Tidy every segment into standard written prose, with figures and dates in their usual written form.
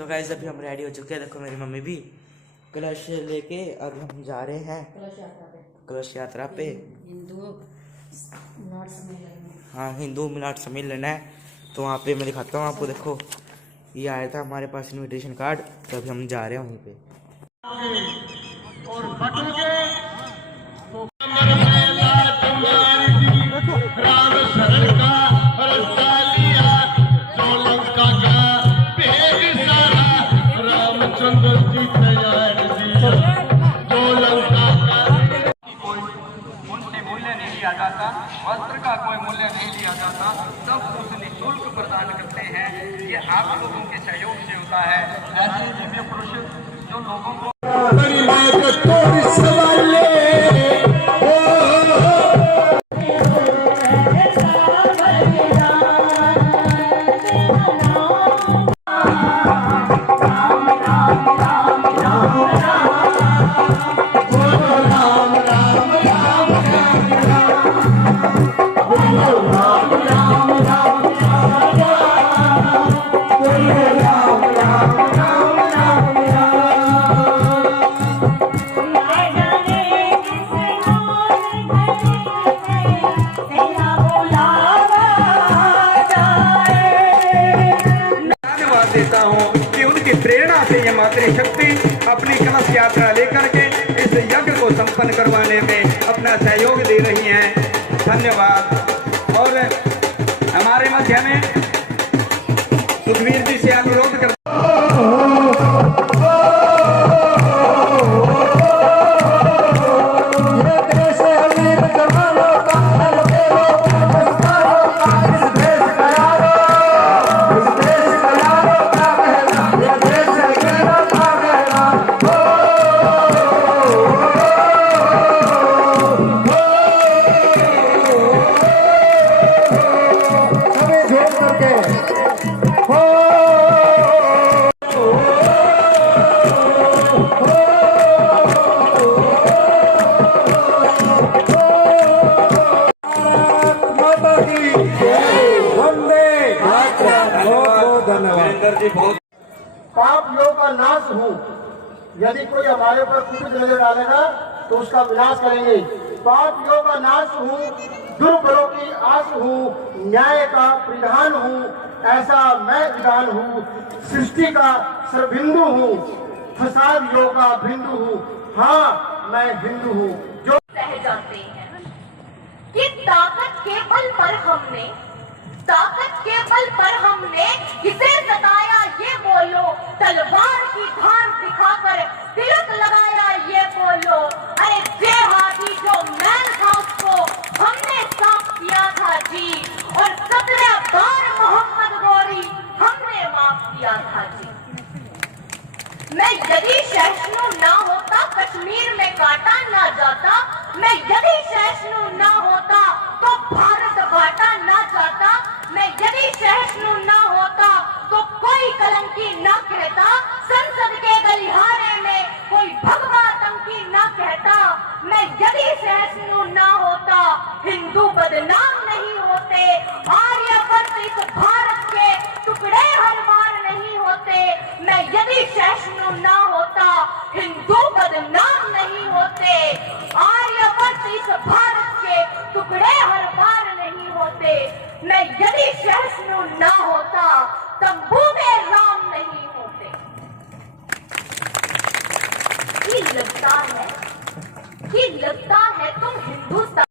तो गाइस अभी हम रेडी हो चुके हैं। देखो मेरी मम्मी भी कलश लेके और हम जा रहे हैं कलश यात्रा पे। हाँ, हिंदू मिलाट सम्मेलन है, तो वहाँ पे मैं दिखाता हूँ आपको। देखो ये आया था हमारे पास इनविटेशन कार्ड, तो अभी हम जा रहे हैं वहीं पे। और लिया जाता, वस्त्र का कोई मूल्य नहीं लिया जाता, सब कुछ निःशुल्क प्रदान करते हैं। ये आप लोगों के सहयोग से होता है। ऐसे दिव्य पुरुष जो लोगों को देता हूँ कि उनकी प्रेरणा से ये मातृशक्ति अपनी कलश यात्रा लेकर के इस यज्ञ को संपन्न करवाने में अपना सहयोग दे रही हैं। धन्यवाद। और हमारे मध्य में सुखवीर जी से अनुरोध कर पाप योग का नाश हूँ। यदि कोई हमारे पर कुछ नजर डालेगा तो उसका विनाश करेंगे। पाप योग का नाश हूँ, दुर्बलों की आस हूँ, न्याय का प्रधान हूँ, ऐसा मैं विधान हूँ। सृष्टि का सर्वबिंदु हूँ, फसाद योग का बिंदु हूँ। हाँ, मैं हिंदू हूँ। जो रह जाते हैं कि ताकत के बल पर हमने किसे सताया ये बोलो, तलवार की धार दिखाकर तिलक लगाया ये बोलो। अरे जे हाथी जो मैल था उसको हमने साफ किया था जी, और 17 बार मोहम्मद गौरी हमने माफ किया था जी। मैं यदि सहिष्णु ना होता कश्मीर में काटा ना जाता, मैं यदि सहिष्णु ना होता तो भारत बांटा ना जाता, मैं यदि सहिष्णु ना होता तो कोई कलंकी ना कहता, संसद के गलिहारे में कोई भगवा आतंकी ना कहता। मैं यदि सहिष्णु ना होता हिंदू बदनाम नहीं होते, आर्यभट्ट इस भारत के टुकड़े हर बार नहीं होते। मैं यदि सहिष्णु ना होता हिंदू बदनाम नहीं होते, आर्यभट्ट इस भारत के टुकड़े हर बार नहीं होते। मैं यदि सहिष्णु ना होता तंबू में राम नहीं होते। कि लगता है तुम हिंदुस्तान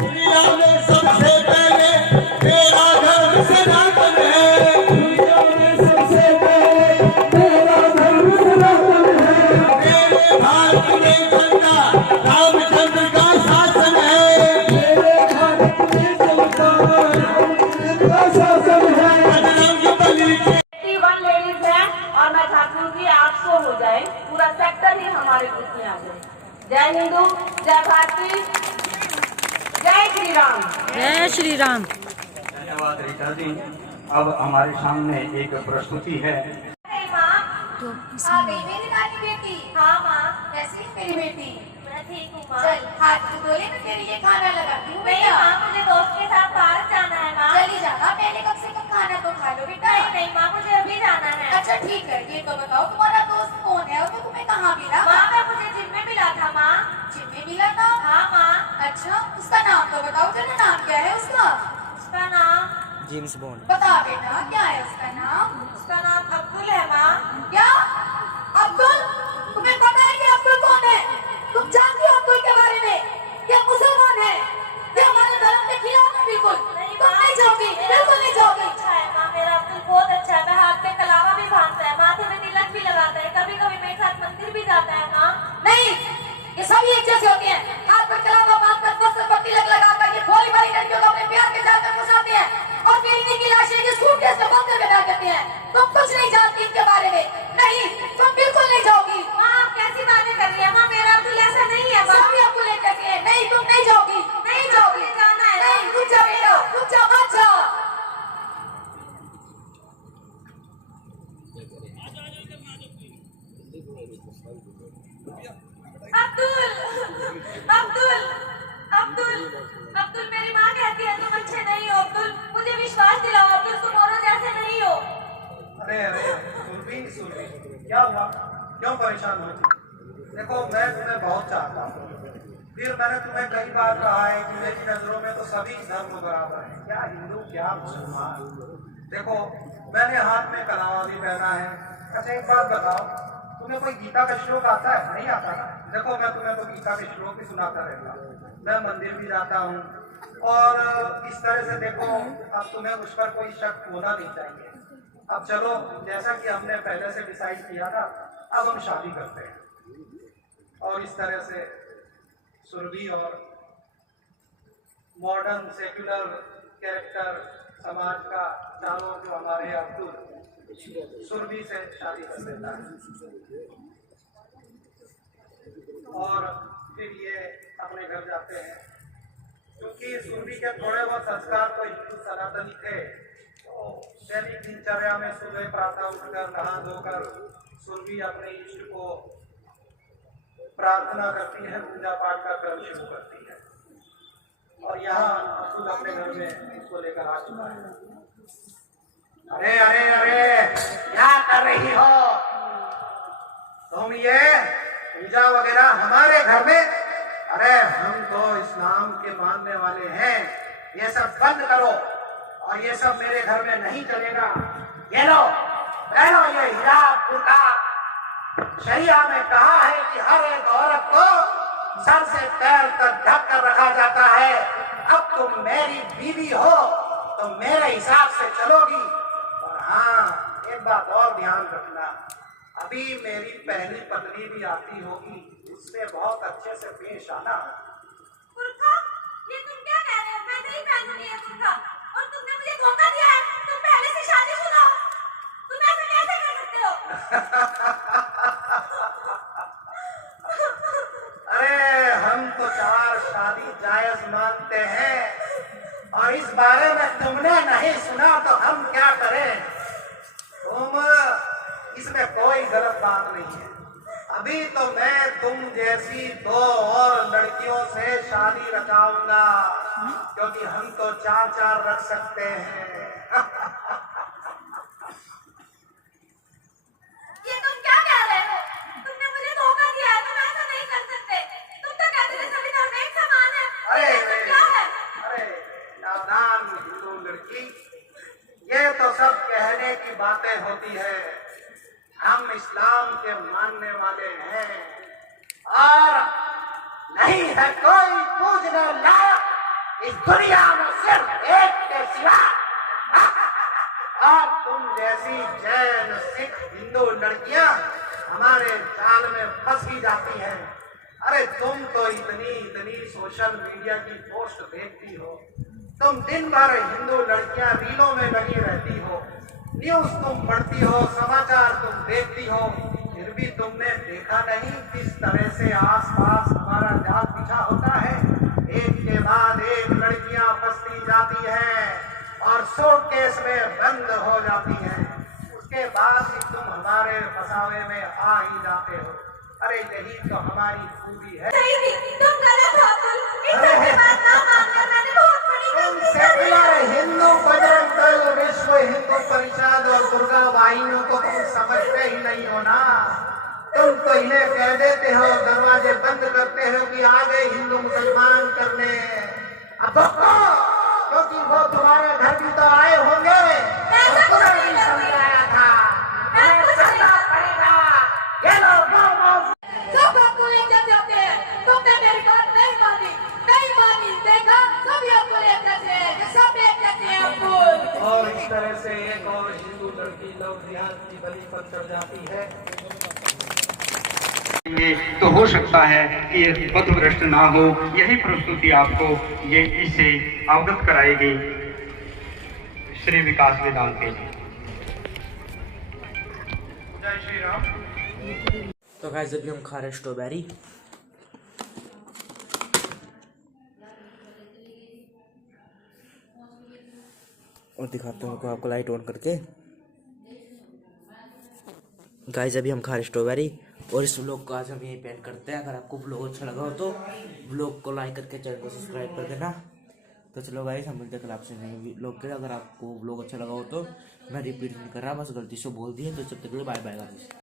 दुनिया में सबसे पहले मेरा धर्म सनातन है। दुनिया में सबसे पहले मेरा धर्म सनातन है। मेरे भारत में चलता रामचंद्र का शासन है। मेरे भारत में चलता रामचंद्र का शासन है। बजरंग बली के शो हो जाए, पूरा सेक्टर ही हमारे ग्रुप में आ जाए। जय हिंदू, जय भारती, जय श्री राम। जय श्री राम। धन्यवाद रीता जी। अब हमारे सामने एक प्रस्तुति है। आ गई मेरी नानी बेटी। हाँ माँ, कैसी है मेरी बेटी? मैं ठीक हूँ माँ। चल हाथ को धो ले, मैं तेरे लिए खाना लगाती हूँ। नहीं माँ, मुझे दोस्त के साथ बाहर जाना है माँ। चली जाना, पहले कम से कम खाना तो खा लो बेटा। नहीं माँ, मुझे अभी जाना है। अच्छा ठीक है, ये तो बताओ तुम्हारा दोस्त कौन है और वो तुम्हें कहाँ मिला? माँ मैं मुझे जिम में मिला था माँ। जिम में मिला था? हाँ माँ। अच्छा, उसका नाम तो बताओ जरा, नाम क्या है उसका? उसका नाम जेम्स बॉन्ड। बता बेटा, क्या है उसका नाम? उसका नाम अब्दुल है माँ। क्या? अब्दुल? तुम्हें पता है कि अब्दुल कौन है? तुम जानती हो अब्दुल के बारे में? ये मुसलमान है, ये हमारे धर्म के खिलाफ है बिल्कुल। तुम नहीं जाओगी, बिल्कुल नहीं जाओगी। अच्छा है माँ, मेरा अब्दुल बहुत अच्छा है। मैं हाथ में कलावा भी बांधता है, माथे में तिलक भी लगाता है, कभी कभी मेरे साथ मंदिर भी जाता है माँ। नहीं, ये सभी एक जैसे होते हैं। हाथ पर कलावा बांधकर, फसल पर तिलक लगाकर ये भोली भाली लड़कियों को अपने प्यार के जाल में फंसाते हैं और फिर इन्हीं की लाशें के सूटकेस में बंद करके डाल देते हैं। तुम कुछ नहीं जानती इनके बारे में। नहीं, तुम बिल्कुल नहीं जाओगी। माँ आप कैसी बातें कर रही है? माँ मेरा अब्दुल ऐसा नहीं है। सभी अब्दुल एक जैसे हैं। नहीं तुम नहीं जाओगी, नहीं जाओगी, जाना है। नहीं रुक जाओ बेटा, रुक जाओ, मत जाओ। अब्दुल, अब्दुल, अब्दुल, अब्दुल मेरी माँ कहती है तुम अच्छे नहीं हो। अब्दुल मुझे विश्वास दिलाओ, अब्दुल तुम औरों जैसे नहीं हो। अरे अरे सुरभि, क्या हुआ? क्यों परेशान होती? देखो मैं तुम्हें बहुत चाहता हूँ, फिर मैंने तुम्हें कई बार कहा है कि मेरी नजरों में तो सभी धर्म बराबर है, क्या हिंदू क्या मुसलमान। देखो मैंने हाथ में कलावा भी पहना है। अच्छा एक बात बताओ, तुम्हें कोई गीता का श्लोक आता है? नहीं आता ना? देखो मैं तुम्हें तो गीता के श्लोक भी सुनाता रहता हूँ, मैं मंदिर भी जाता हूँ और इस तरह से देखो अब तुम्हें उस पर कोई शक होना नहीं चाहिए। अब चलो जैसा कि हमने पहले से डिसाइड किया था, अब हम शादी करते हैं और इस तरह से सुरभि और मॉडर्न सेक्युलर कैरेक्टर समाज का चारों जो हमारे अब्दुल सुरभि से शादी कर देता है और फिर ये अपने घर जाते हैं। क्योंकि सुरभि के थोड़े बहुत संस्कार तो हिंदू सनातनी थे, तो दैनिक दिनचर्या में सुबह प्रातः उठकर नहा धोकर सुरभि अपने इष्ट को प्रार्थना करती है, पूजा पाठ का क्रम शुरू करती है और यहाँ अब्दुल अपने घर में इसको लेकर आ चुका है। अरे अरे अरे क्या कर रही हो तुम? ये पूजा वगैरह हमारे घर में? अरे हम तो इस्लाम के मानने वाले हैं, ये सब बंद करो और ये सब मेरे घर में नहीं चलेगा। ये लो बहनों, ये हिजाब बुर्का शरिया में कहा है कि हर एक औरत को सर से पैर तक ढक कर रखा जाता है। अब तुम मेरी बीवी हो तो मेरे हिसाब से चलोगी। और हाँ एक बात और ध्यान रखना, अभी मेरी पहली पत्नी भी आती होगी, उससे बहुत अच्छे से पेश आना। बुर्का? ये तुम क्या कह रहे हो? मैं नहीं पहनूंगी ये बुर्का और तुमने मुझे धोखा दिया है। तुम पहले से शादीशुदा हो, तुम ऐसा कैसे कर सकते हो? अरे हम तो 4 शादी जायज मानते हैं और इस बारे में तुमने नहीं सुना तो हम क्या करें? इसमें कोई गलत बात नहीं है। अभी तो मैं तुम जैसी 2 और लड़कियों से शादी रचाऊंगा, क्योंकि हम तो 4-4 रख सकते हैं। ये तुम क्या कह रहे हो? तुमने मुझे धोखा दिया है, तुम ऐसा नहीं कर सकते। तुम तो कहते थे सभी धर्म एक समान है। अरे ये क्या है? अरे नादान हिंदू लड़की, ये तो सब कहने की बातें होती है। हम इस्लाम के मानने वाले हैं और नहीं है कोई पूजने लायक इस दुनिया में सिर्फ एक के सिवा। और तुम जैसी जैन सिख हिंदू लड़कियां हमारे जाल में फंस ही जाती हैं। अरे तुम तो इतनी सोशल मीडिया की पोस्ट देखती हो, तुम दिन भर हिंदू लड़कियां रीलों में लगी रहती हो, न्यूज तुम पढ़ती हो, समाचार तुम देखती हो, फिर कभी तुमने देखा नहीं किस तरह से आसपास हमारा जाल बिछा होता है। एक के बाद एक लड़कियां फंसती जाती हैं और सूटकेस में बंद हो जाती हैं। उसके बाद भी तुम हमारे फंसावे में आ ही जाते हो। अरे यही तो हमारी खूबी है। नहीं नहीं, तुम गलत हो अतुल। इस सबकी बात ना मानकर मैंने बहुत बड़ी तुम गलती कर दी। सेक्युलर हिंदू बजरंग दल, विश्व हिंदू परिषद और दुर्गा वाहिनियों को तुम समझते ही नहीं हो ना। तुम तो इन्हें कह देते हो, दरवाजे बंद करते हो कि आ गए हिंदू मुसलमान करने। अब देखो, क्योंकि वो तुम्हारे घर भी तो आए होंगे और तुम्हें भी समझाया था। मैं कुछ नहीं पड़ेगा। ये लो, गाँव सब आपको लेकर जाते हैं। तुमने मेरी बात नहीं मानी, नहीं मानी। देखा, सभी आपको लेकर थे, सब लेकर थे आपको। और इस तरह से एक और हिंदू लड़की लव जिहाद की बलि पर चढ़ जाती है। तो हो सकता है कि ये पथभ्रष्ट ना हो। यही प्रस्तुति आपको ये इससे अवगत कराएगी श्री विकास वेदांत के। जय श्री राम। तो गाइस अभी हम खा रहे हैं स्ट्रॉबेरी। और दिखाता हूँ आपको लाइट ऑन करके। गाइस अभी हम खा रहे हैं स्ट्रॉबेरी और इस व्लॉग को आज हम यहीं पेंट करते हैं। अगर आपको व्लॉग अच्छा लगा हो तो व्लॉग को लाइक करके चैनल को सब्सक्राइब कर देना। तो चलो गाइस हम मिलते हैं कल आपसे नए व्लॉग के। अगर आपको व्लॉग अच्छा लगा हो तो मैं रिपीट नहीं कर रहा, बस गलती से बोल दिए। तो जब तक के लिए बाय बाय गाइस।